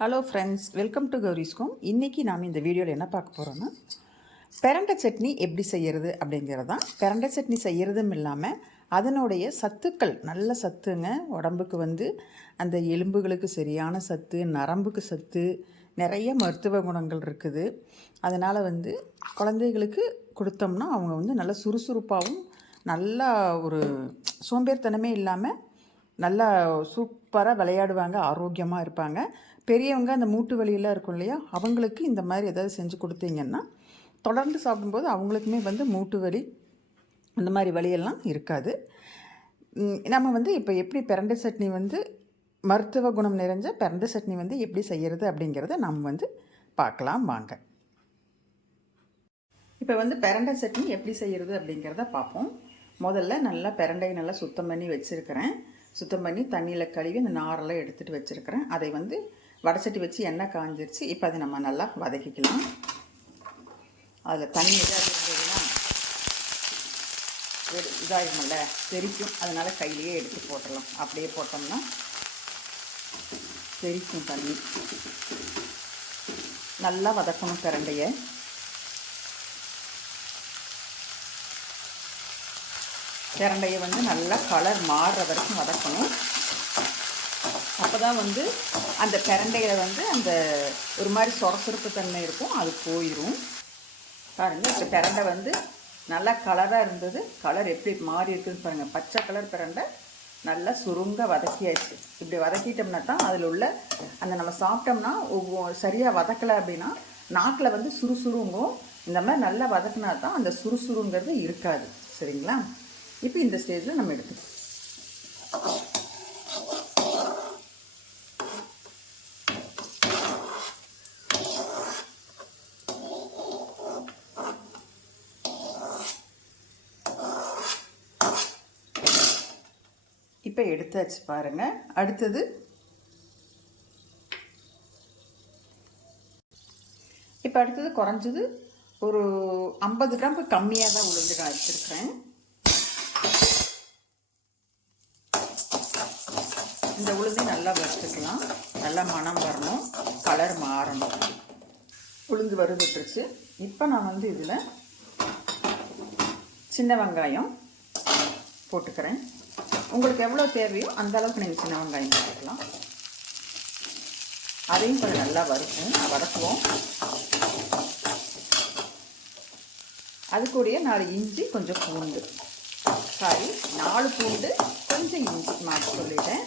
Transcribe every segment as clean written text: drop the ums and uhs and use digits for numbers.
Hello friends, welcome to கௌரிஸ்கோம். இன்றைக்கி நாம் இந்த வீடியோவில் என்ன பார்க்க போகிறோன்னா, பிரண்டை சட்னி எப்படி செய்கிறது அப்படிங்கிறது தான். பிரண்டை சட்னி செய்கிறதும் இல்லாமல் அதனுடைய சத்துக்கள், நல்ல சத்துங்க. உடம்புக்கு அந்த எலும்புகளுக்கு சரியான சத்து, நரம்புக்கு சத்து, நிறைய மருத்துவ குணங்கள் இருக்குது. அதனால் குழந்தைகளுக்கு கொடுத்தோம்னா அவங்க நல்லா சுறுசுறுப்பாகவும், நல்லா ஒரு சோம்பேறித்தனமே இல்லாமல் நல்லா சூப்பராக விளையாடுவாங்க, ஆரோக்கியமாக இருப்பாங்க. பெரியவங்க அந்த மூட்டு வலியெல்லாம் இருக்கும் இல்லையா, அவங்களுக்கு இந்த மாதிரி ஏதாவது செஞ்சு கொடுத்தீங்கன்னா தொடர்ந்து சாப்பிடும்போது அவங்களுக்குமே மூட்டு வலி அந்த மாதிரி வலியெல்லாம் இருக்காது. நம்ம இப்போ எப்படி பிரண்டை சட்னி மருத்துவ குணம் நிறைஞ்ச பிரண்டை சட்னி எப்படி செய்கிறது அப்படிங்கிறத நம்ம பார்க்கலாம் வாங்க. இப்போ பிரண்டை சட்னி எப்படி செய்கிறது அப்படிங்கிறத பார்ப்போம். முதல்ல நல்லா பிரண்டையை நல்லா சுத்தம் பண்ணி வச்சுருக்கிறேன். சுத்தம் பண்ணி தண்ணியில் கழுவி அந்த நாரெல்லாம் எடுத்துகிட்டு வச்சுருக்கிறேன். அதை வடைச்சட்டி வச்சு எண்ணெய் காஞ்சிருச்சு. இப்போ அதை நம்ம நல்லா வதக்கிக்கலாம். அதில் தண்ணி ஏதாவது இருந்ததுன்னா இதாகிடும்ல, தெரிக்கும். அதனால் கையிலேயே எடுத்து போட்டுடலாம். அப்படியே போட்டோம்னா தெரிக்கும் தண்ணி. நல்லா வதக்கணும் பிரண்டையை. பிரண்டையை நல்லா கலர் மாறுற வரைக்கும் வதக்கணும். அப்போ தான் அந்த பிரண்டையில் அந்த ஒரு மாதிரி சொரசுறுப்பு தன்மை இருக்கும், அது போயிடும். பாருங்கள், இப்போ பிரண்டை நல்லா கலராக இருந்தது. கலர் எப்படி மாறி இருக்குதுன்னு பாருங்கள். பச்சை கலர் பிரண்டை நல்லா சுருங்க வதக்கியாச்சு. இப்படி வதக்கிட்டோம்னா தான் அதில் உள்ள அந்த நம்ம சாப்பிட்டோம்னா சரியாக வதக்கலை அப்படின்னா நாக்கில் சுறுசுறுங்கும். இந்த மாதிரி நல்லா வதக்கினா தான் அந்த சுறுசுறுங்கிறது இருக்காது. சரிங்களா? இப்போ இந்த ஸ்டேஜில் நம்ம எடுத்துக்கலாம். இப்போ எடுத்தாச்சு பாருங்கள். அடுத்தது குறைஞ்சது ஒரு 50 கிராம் கம்மியாக தான் உளுந்து நான் வச்சுருக்கிறேன். இந்த உளுந்தை நல்லா வறுத்துக்கலாம். நல்லா மணம் வரணும், கலர் மாறணும். உளுந்து வறுபட்டுருச்சு. இப்போ நான் இதில் சின்ன வெங்காயம் போட்டுக்கிறேன். உங்களுக்கு எவ்வளோ தேவையோ அந்த அளவுக்கு நீங்கள் சின்ன வெங்காயம் போட்டுக்கலாம். அதையும் கொஞ்சம் நல்லா வதக்குவோம். அது கூடயே 4 இஞ்சி, கொஞ்சம் பூண்டு, 4 பூண்டு, கொஞ்சம் இஞ்சி மாற்றி சொல்லிட்டேன்.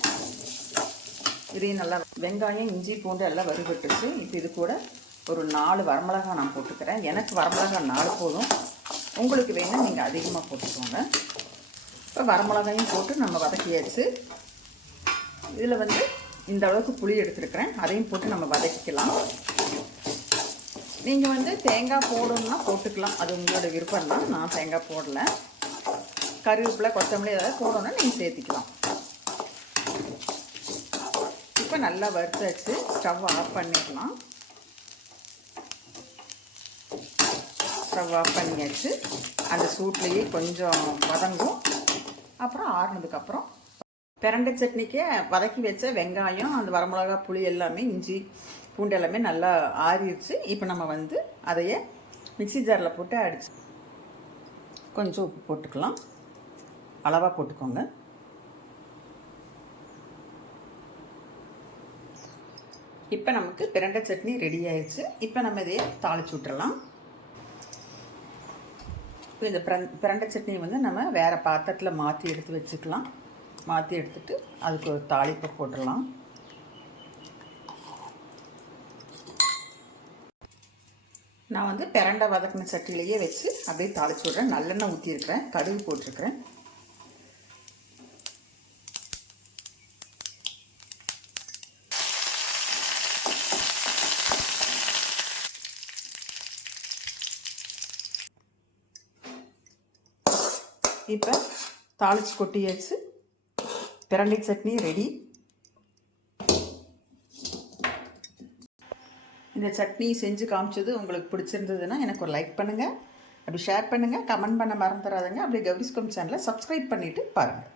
இதையும் நல்லா வெங்காயம், இஞ்சி, பூண்டு எல்லாம் வறுபட்டுச்சு. இப்போ இது கூட ஒரு 4 வரமிளகாய் நான் போட்டுக்கிறேன். எனக்கு வரமிளகாய் 4 போதும். உங்களுக்கு வேணால் நீங்கள் அதிகமாக போட்டுக்கோங்க. இப்போ வரமிளகாயும் போட்டு நம்ம வதக்கியாச்சு. இதில் இந்த அளவுக்கு புளி எடுத்துருக்கிறேன். அதையும் போட்டு நம்ம வதக்கிக்கலாம். நீங்கள் தேங்காய் போடணுன்னா போட்டுக்கலாம், அது உங்களோட விருப்பம் தான். நான் தேங்காய் போடலை. கருவேப்பிலை, கொத்தமல்லி ஏதாவது போடணுன்னா நீங்கள் சேர்த்திக்கலாம். இப்போ நல்லா வறுத்தாச்சு. ஸ்டவ் ஆஃப் பண்ணிடலாம். ஸ்டவ் ஆஃப் பண்ணியாச்சு. அந்த சூட்லேயே கொஞ்சம் வதங்கும். அப்புறம் ஆறுனதுக்கப்புறம் பிரண்டை சட்னிக்கு வதக்கி வச்ச வெங்காயம், அந்த வரமிளகா, புளி எல்லாமே, இஞ்சி, பூண்டு எல்லாமே நல்லா ஆறிடுச்சு. இப்போ நம்ம அதையே மிக்ஸி ஜாரில் போட்டு அடிச்சு கொஞ்சம் உப்பு போட்டுக்கலாம். அளவாக போட்டுக்கோங்க. இப்போ நமக்கு பிரண்டை சட்னி ரெடி ஆயிடுச்சு. இப்போ நம்ம இதையே தாளிச்சு விட்டுறலாம். இந்த பிரண்டை சட்னி நம்ம வேறு பாத்திரத்தில் மாற்றி எடுத்து வச்சுக்கலாம். மாற்றி எடுத்துட்டு அதுக்கு ஒரு தாளிப்பை போட்டுடலாம். நான் பிரண்டை வதக்கின சட்டிலேயே வச்சு அப்படியே தாளிச்சு விட்றேன். நல்லெண்ணெய் ஊற்றிருக்கிறேன், கடுகு போட்டிருக்கிறேன். இப்போ தாளிச்சு கொட்டியாச்சு. பிரண்டை சட்னி ரெடி. இந்த சட்னி செஞ்சு காமிச்சது உங்களுக்கு பிடிச்சிருந்ததுன்னா எனக்கு ஒரு லைக் பண்ணுங்கள், அப்படி ஷேர் பண்ணுங்கள், கமெண்ட் பண்ண மறந்துடாதுங்க. அப்படி கௌரிஸ்கோம் சேனலை சப்ஸ்கிரைப் பண்ணிவிட்டு பாருங்கள்.